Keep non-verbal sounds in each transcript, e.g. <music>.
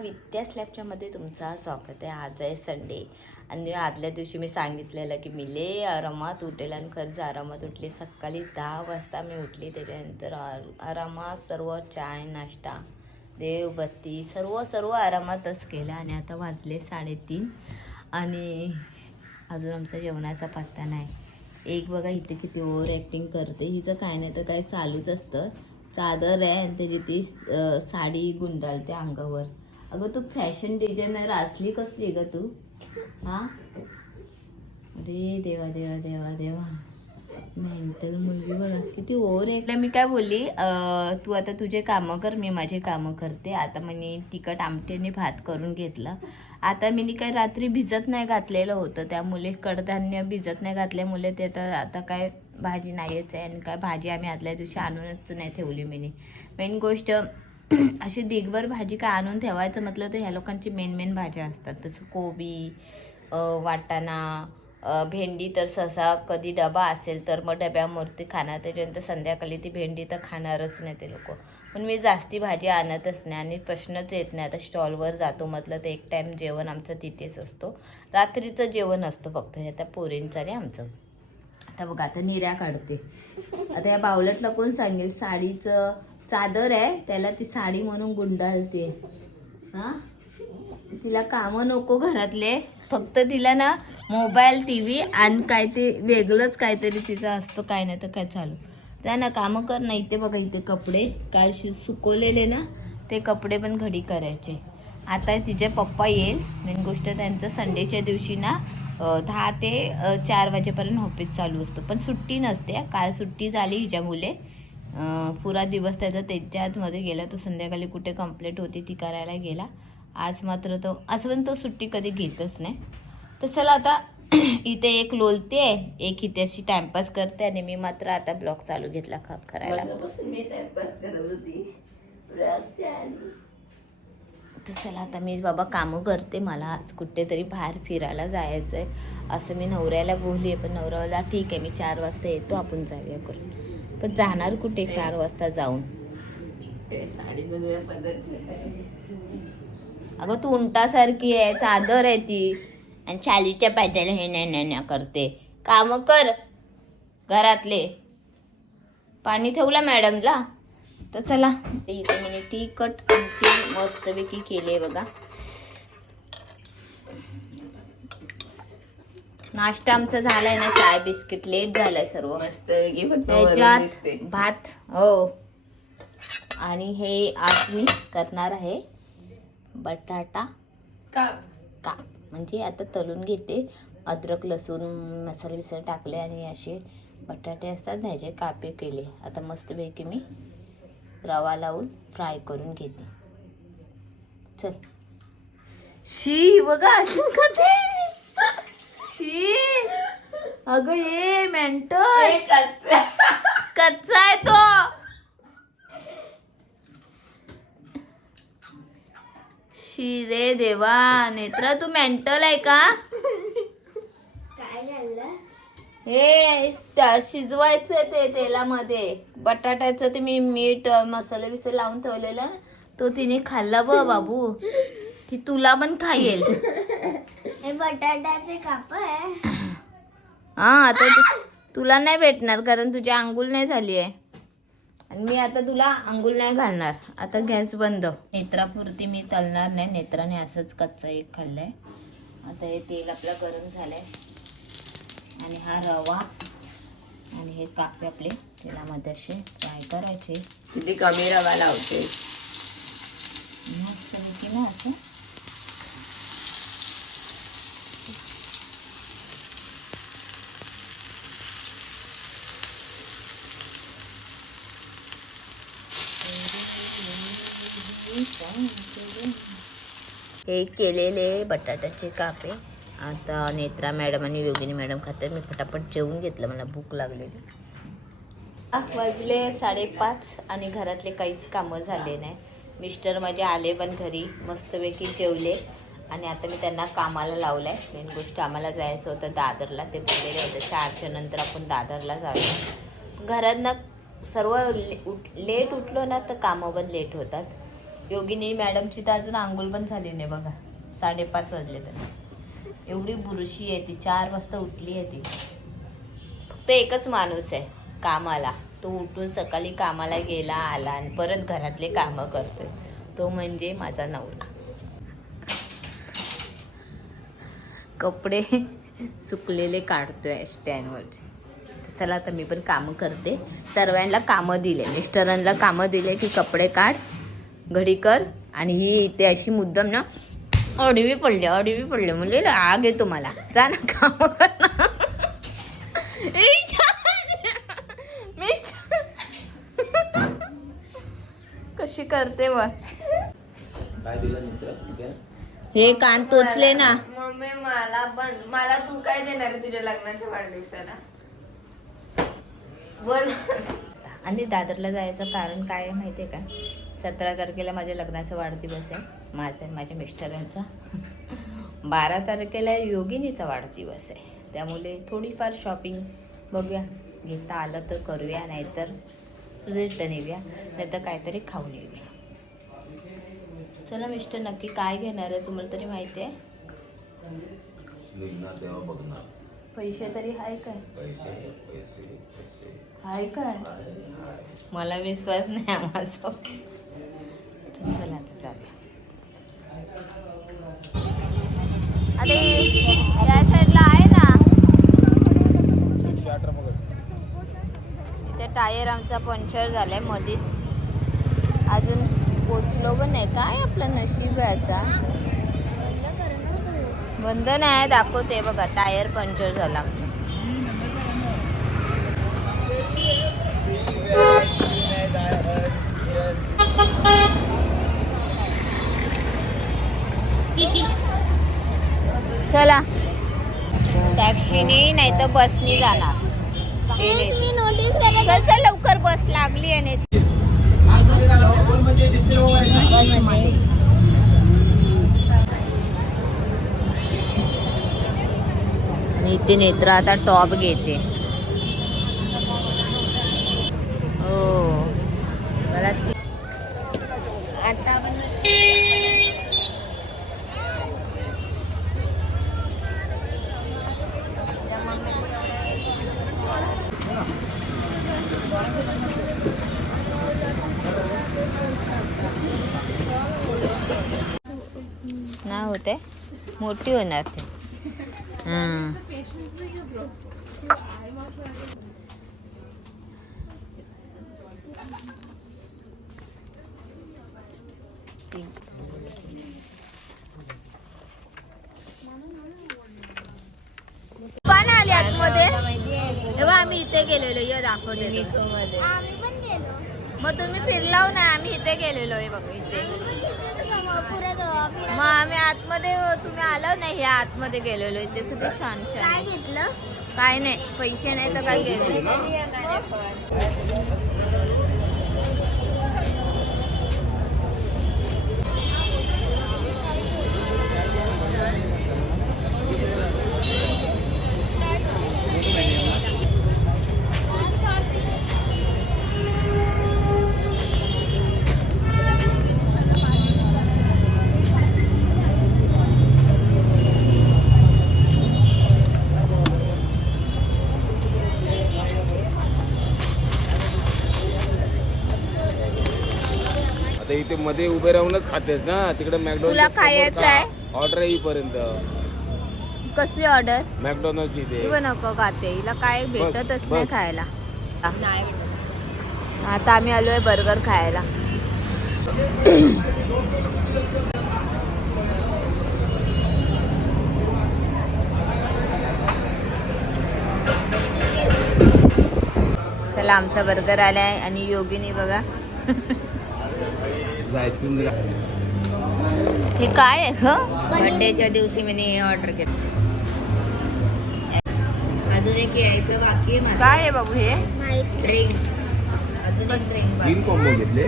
विद्या स्लॅबच्यामध्ये तुमचा स्वागत आहे. आज आहे संडे आणि आदल्या दिवशी मी सांगितलेलं की मी ले आरामात उठेल आणि खरंच आरामात उठली. सकाळी दहा वाजता मी उठली. त्याच्यानंतर आ- आरामात सर्व चाय नाश्ता देवबत्ती सर्व सर्व आरामातच केलं. आणि आता वाजले साडेतीन. आणि अजून आमचा जेवणाचा पत्ता नाही. एक बघा इथे किती ओव्हर ॲक्टिंग करते. हिचं काय नाही तर काय चालूच असतं. चादर आहे आणि त्याची ती साडी गुंडाळते अंगावर. अगं तू फॅशन डिझायनर असली कसली ग तू? हां? अरे देवा देवा देवा देवा. मेंटल मुलगी बघा किती ओर आहे. मी काय बोलली? तू आता तुझे कामं कर मी माझे कामं करते. आता मी तिखट आमट्याने भात करून घेतला. आता मी काय रात्री भिजत नाही घातलेलं होतं. त्यामुळे कडधान्य भिजत नाही घातल्यामुळे ते तर आता काय भाजी नाहीच आहे आणि काय भाजी आम्ही आदल्या दिवशी आणूनच नाही ठेवली मी मेन गोष्ट <clears throat> अशी दिगभर भाजी काय आणून ठेवायचं म्हटलं तर ह्या लोकांची मेन मेन भाज्या असतात. तसं कोबी वाटाणा भेंडी तर सहसा कधी डबा असेल तर मग डब्यावरती खाणार. त्याच्यानंतर संध्याकाळी ती भेंडी तर खाणारच नाही ते लोक. पण मी जास्ती भाजी आणतच नाही आणि प्रश्नच येत नाही. आता स्टॉलवर जातो म्हटलं तर एक टाईम जेवण आमचं तिथेच असतो. रात्रीचं जेवण असतं फक्त हे त्या पोरींचं आणि आमचं. आता बघा आता निऱ्या काढते. आता या बावलटला कोण सांगेल? साडीचं चादर आहे त्याला ती साडी म्हणून गुंडाळते. हां? तिला कामं नको घरातले. फक्त तिला ना मोबाईल टी व्ही आणि काय ते वेगळंच काहीतरी तिचं असतं काय नाही तर काय चालू. त्या ना कामं कर नाही ते बघा इथे कपडे. काल शि सुकवलेले ना ते कपडे पण घडी करायचे. आता तिचे पप्पा येईल. मेन गोष्ट त्यांचं संडेच्या दिवशी ना दहा ते चार वाजेपर्यंत ऑफिस चालू असतो. पण सुट्टी नसते. काल सुट्टी झाली हिच्या मुले पुरा दिवस त्याचा त्याच्यातमध्ये गेला. तो संध्याकाळी कुठे कंप्लीट होती ती करायला गेला. आज मात्र तो असं पण तो सुट्टी कधी घेतच नाही. तर चला आता <clears throat> इथे एक लोलते एक इथे अशी टाइमपास करते आणि मी मात्र आता ब्लॉग चालू घेतला खा करायला. तर चला आता मी बाबा कामं करते मला. आज कुठेतरी बाहेर फिरायला जायचं आहे असं मी नवऱ्याला बोलली आहे पण नवऱ्याला ठीक आहे मी चार वाजता येतो आपण जाऊया करून. पण जाणार कुठे चार वाजता जाऊन? अगं तू उंटासारखी आहे चादर आहे ती. आणि चालीच्या पायद्याला हे नाही करते. काम कर घरातले. पाणी ठेवलं मॅडमला? तर चला इथे मी तिखट आमटी मस्तपैकी केली आहे बघा. नाश्ता आमचा झालाय ना चाय बिस्किट लेट झालाय सर्व. मस्त. त्याच्यात भात हो. आणि हे आज मी करणार आहे बटाटा का का म्हणजे आता तळून घेते. अद्रक लसूण मसाले बिसाले टाकले आणि असे बटाटे असतात ना ह्याचे कापे केले. आता मस्तपैकी मी रवा लावून फ्राय करून घेते. चल. शी बघा अशीच खाते. शी. अगं ये मेंटल कच्चा. आहे तो. शी रे देवा नेत्रा तू मेंटल आहे का? हे शिजवायचं ते तेलामध्ये. बटाट्याचं ते मी मीठ मसाले बिसाले लावून ठेवलेलं. तो तिने खाल्ला ब बाबू. ती तुला पण खाईल. <laughs> हे बटाट्याचे काप आहे. हा आता तू- तुला नाही भेटणार कारण तुझी आंघोळ नाही झाली आहे. आणि मी आता तुला आंघोळ नाही घालणार. आता गॅस बंद. नेत्रापुरती मी तलणार नाही. नेत्राने असंच कच्चा एक खाल्लाय. आता हे तेल आपलं गरम झालंय. आणि हा रवा आणि हे कापे आपले तेलामध्ये असे फ्राय करायचे. किती कमी रवा लावते. मस्तपैकी ना असं. हे केलेले बटाट्याचे कापे. आता नेत्रा मॅडम आणि योगिनी मॅडम खाते मी फटाफट जेवून घेतलं. मला भूक लागलेली. वाजले साडेपाच आणि घरातले काहीच कामं झाले नाही. मिस्टर माझे आले पण घरी. मस्तपैकी जेवले. आणि आता मी त्यांना कामाला लावलं आहे मेन गोष्ट आम्हाला जायचं होतं दादरला. ते बोललेले होते चारच्या नंतर आपण दादरला जाऊया. घरात ना सर्व ले- उठ लेट उठलो ना तर कामं पण लेट होतात. योगिनी मॅडमची तर अजून आंघोळ पण झाली नाही बघा. साडेपाच वाजले तर. एवढी बुरशी आहे ती चार वाजता उठली आहे ती. फक्त एकच माणूस आहे कामाला. तो उठून सकाळी कामाला गेला आला आणि परत घरातले कामं करतोय. तो म्हणजे माझा नवरा. कपडे सुकलेले काढतोय स्टँडवरचे. चला आता मी पण कामं करते. सर्वांना कामं दिले. मिस्टरांना कामं दिले की कपडे काढ. घडी कर आणि ही इथे अशी मुद्दाम ना अडवी पडले अडवी पडले. म्हणजे आग येतो मला. जा ना कामं कर ना. <laughs> <laughs> कशी करते व काय दिलं मित्र? उद्या हे कान टोचले ना. मम्मी मला पण मला तू काय देणार आहे तुझ्या लग्नाच्या वाढदिवसाला? बोल. आणि दादरला जायचं कारण काय आहे माहिती आहे का? सतरा तारखेला माझ्या लग्नाचा वाढदिवस आहे. माझा माझ्या मिस्टरांचा. <laughs> बारा तारखेला योगिनीचा वाढदिवस आहे. त्यामुळे थोडीफार शॉपिंग बघूया. घेता आलं तर करूया नाहीतर रिटर्न येऊया नाहीतर काहीतरी खाऊन येऊया. चला मिस्टर नक्की काय घेणार आहे तुम्हाला तरी माहिती आहे? निघणार तेव्हा बघणार. पैसे तरी आहे काय? पैसे पैसे पैसे. आहे काय. मला विश्वास नाही माझा चला आता जाऊया. अरे या साईडला आहे ना. इथे टायर आमचा पंक्चर झालाय मध्येच अजून पोचलो पण नाही. काय आपलं नशीब आहे आता? बंद नाही दाखवते बघा. टायर पंक्चर झाला आमचा. चला. टॅक्सीने नाही तर बसनी जाणार. मी नोटीस चल चल लवकर बस लागली आहे आणि इथे नेत्र आता टॉप घेते हो मला सी- आता आपण नाही होते. मोठी होणार ते. पण आले आतमध्ये. तेव्हा आम्ही इथे गेलेलो. ये दाखवते तो. मग तुम्ही फिरलाव ना आम्ही इथे गेलेलो आहे बघा इथे. मग आम्ही आतमध्ये तुम्ही आलो नाही ह्या आतमध्ये गेलेलो इथे किती छान छान काय. घेतलं? काय नाही पैसे नाही तर काय घ्यायचे मध्ये उभे राहूनच खातेस ना? तिकडे तुला खायचं आहे? ऑर्डर येईपर्यंत कसली ऑर्डर मॅकडॉनल्डची इथे इव नको खाते. हिला काय भेटतच नाही बस. खायला. आता आम्ही आलोय बर्गर खायला. चला आमचा बर्गर आलाय आणि योगिनी बघा. <laughs> आईस्क्रीम दिला हे काय आहे ह? बर्थडेच्या दिवशी मी हे ऑर्डर केलं. अजून एक यायचं बाकी आहे काय आहे बाबू हे? ड्रिंक अजून एक ड्रिंक तीन कॉम्बो घेतले.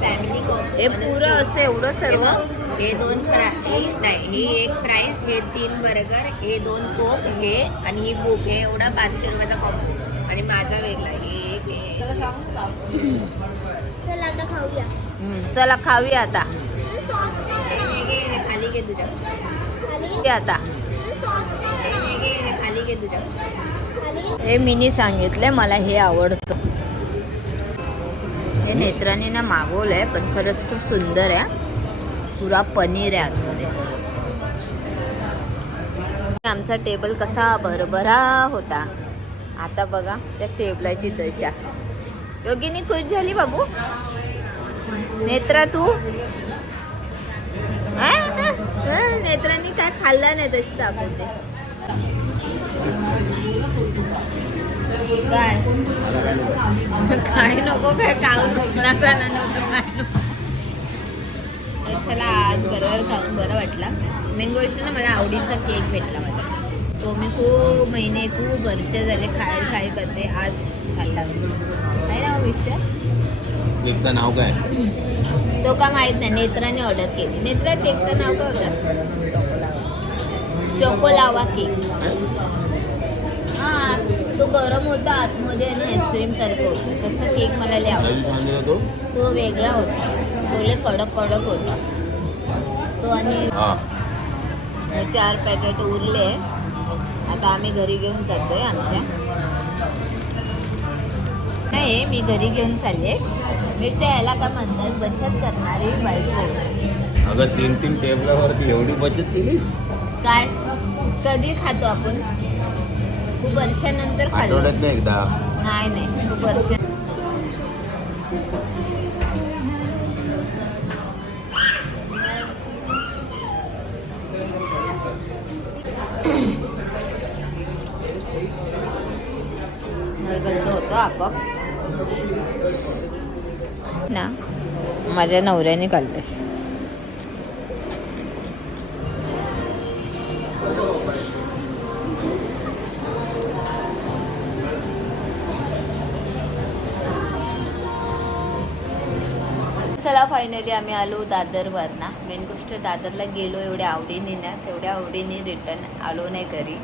फॅमिली हे पुरं असं एवढं सर्व? हे दोन फ्राय नाही ही एक फ्राईज हे तीन बर्गर हे दोन कोक हे आणि ही बुक हे एवढा पाचशे रुपयाचा कॉम्बो आणि माझा वेगळा हे एक हे चल आता खाऊया. चला खाऊया आता. आता. हे मिनी सांगितलंय मला हे आवडतं. हे नेत्राने ना मागवलंय पण खरंच खूप सुंदर आहे. पुरा पनीर आहे आतमध्ये. आमचा टेबल कसा भरभरा होता. आता बघा त्या टेबलाची दशा योगिनी खुश झाली बाबू? नेत्रा तू? नेत्रांनी काय खाल्लं नाही तशी दाखवते. काय? काय नको काय खाऊन नव्हतं काय नको. चला आज बरोबर खाऊन बरं वाटलं. मेन गोष्ट ना मला आवडीचा केक भेटला माझा तो मी खूप महिने खूप वर्ष झाले खाय खाय करते आज खाल्ला केकचं नाव काय? तो का माहीत नाही. नेत्राने ऑर्डर केली. नेत्रा केकचं नाव काय होतं? Choco lava cake. हा तो गरम होता आतमध्ये आणि आईस्क्रीम सारखं होतं. तसं केक मला लय तो? तो वेगळा होता. तो लय कडक कडक होता. तो आणि चार पॅकेट उरले. आता आम्ही घरी घेऊन जातोय आमच्या. नाही मी घरी घेऊन चालले मिस्टर याला का म्हणतात बचत करणारी बायको अगं तीन तीन टेबलावरती एवढी बचत केलीस? काय? कधी खातो आपण? खूप वर्षानंतर आठवड्यात नाही एकदा. नाही नाही खूप वर्ष. बंद होतो आपोआप. ना. माझ्या नवऱ्याने काढले चला फायनली आम्ही आलो दादरवर ना मेन गोष्ट दादरला गेलो एवढ्या आवडीने ना तेवढ्या आवडीने रिटर्न आलो नाही घरी.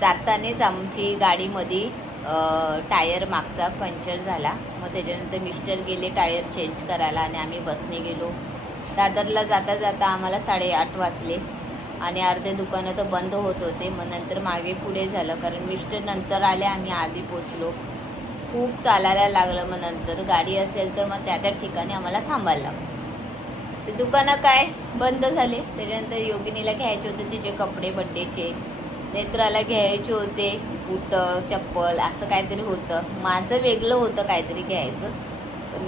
जातानेच आमची गाडीमध्ये टायर मागचा पंक्चर झाला. मग त्याच्यानंतर मिस्टर गेले टायर चेंज करायला आणि आम्ही बसने गेलो. दादरला जाता जाता आम्हाला साडेआठ वाजले आणि अर्धे दुकानं तर बंद होत होते. मग नंतर मागे पुढे झालं कारण मिस्टर नंतर आले आम्ही आधी पोचलो. खूप चालायला लागलं मग नंतर. गाडी असेल तर मग त्या त्या ठिकाणी आम्हाला थांबायला लागतं ते दुकानं काय? बंद झाले. त्याच्यानंतर योगिनीला घ्यायचे होते तिचे कपडे बड्डेचे. नेत्राला घ्यायचे होते बूट चप्पल असं काहीतरी होतं. माझं वेगळं होतं काहीतरी घ्यायचं. पण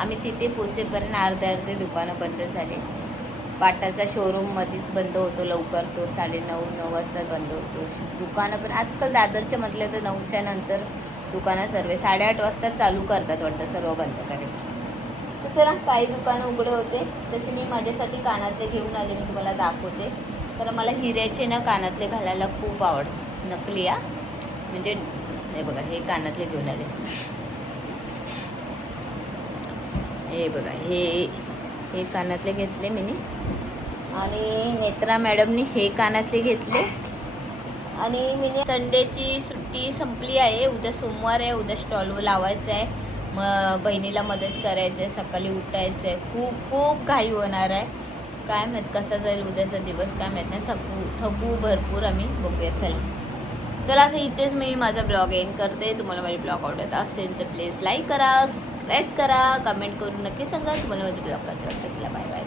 आम्ही तिथे पोचेपर्यंत अर्धे अर्धे दुकानं बंद झाले. पाटाचा शोरूममध्येच बंद होतो लवकर. तो साडे नऊ नऊ वाजता बंद होतो. दुकानं पण आजकाल दादरच्या म्हटलं तर नऊच्या नंतर दुकानं सर्व साडेआठ वाजता चालू करतात वाटतं सर्व बंद करेल तर चला काही दुकानं उघडे होते. तसे मी माझ्यासाठी कानातले घेऊन आले मी तुम्हाला दाखवते. तर मला हिऱ्याचे ना कानातले घालायला खूप आवड नकली या म्हणजे हे बघा हे कानातले घेऊन आले. हे बघा हे हे कानातले घेतले मी. आणि नेत्रा मॅडमनी हे कानातले घेतले. आणि मी संडेची सुट्टी संपली आहे. उद्या सोमवार आहे. उद्या स्टॉल लावायचं आहे. मग बहिणीला मदत करायचं आहे सकाळी उठायचं आहे खूप खूप घाई होणार आहे. काय माहीत कसा जाईल उद्याचा दिवस काय माहीत नाही. थकू थकू भरपूर आम्ही बघूया चला. चला आता इथेच मी माझा ब्लॉग एंड करते. तुम्हाला माझे ब्लॉग आवडत असेल तर प्लीज लाईक करा सबस्क्राईब करा. कमेंट करून नक्की सांगा. तुम्हाला माझे ब्लॉग कसे वाटतं तिला बाय बाय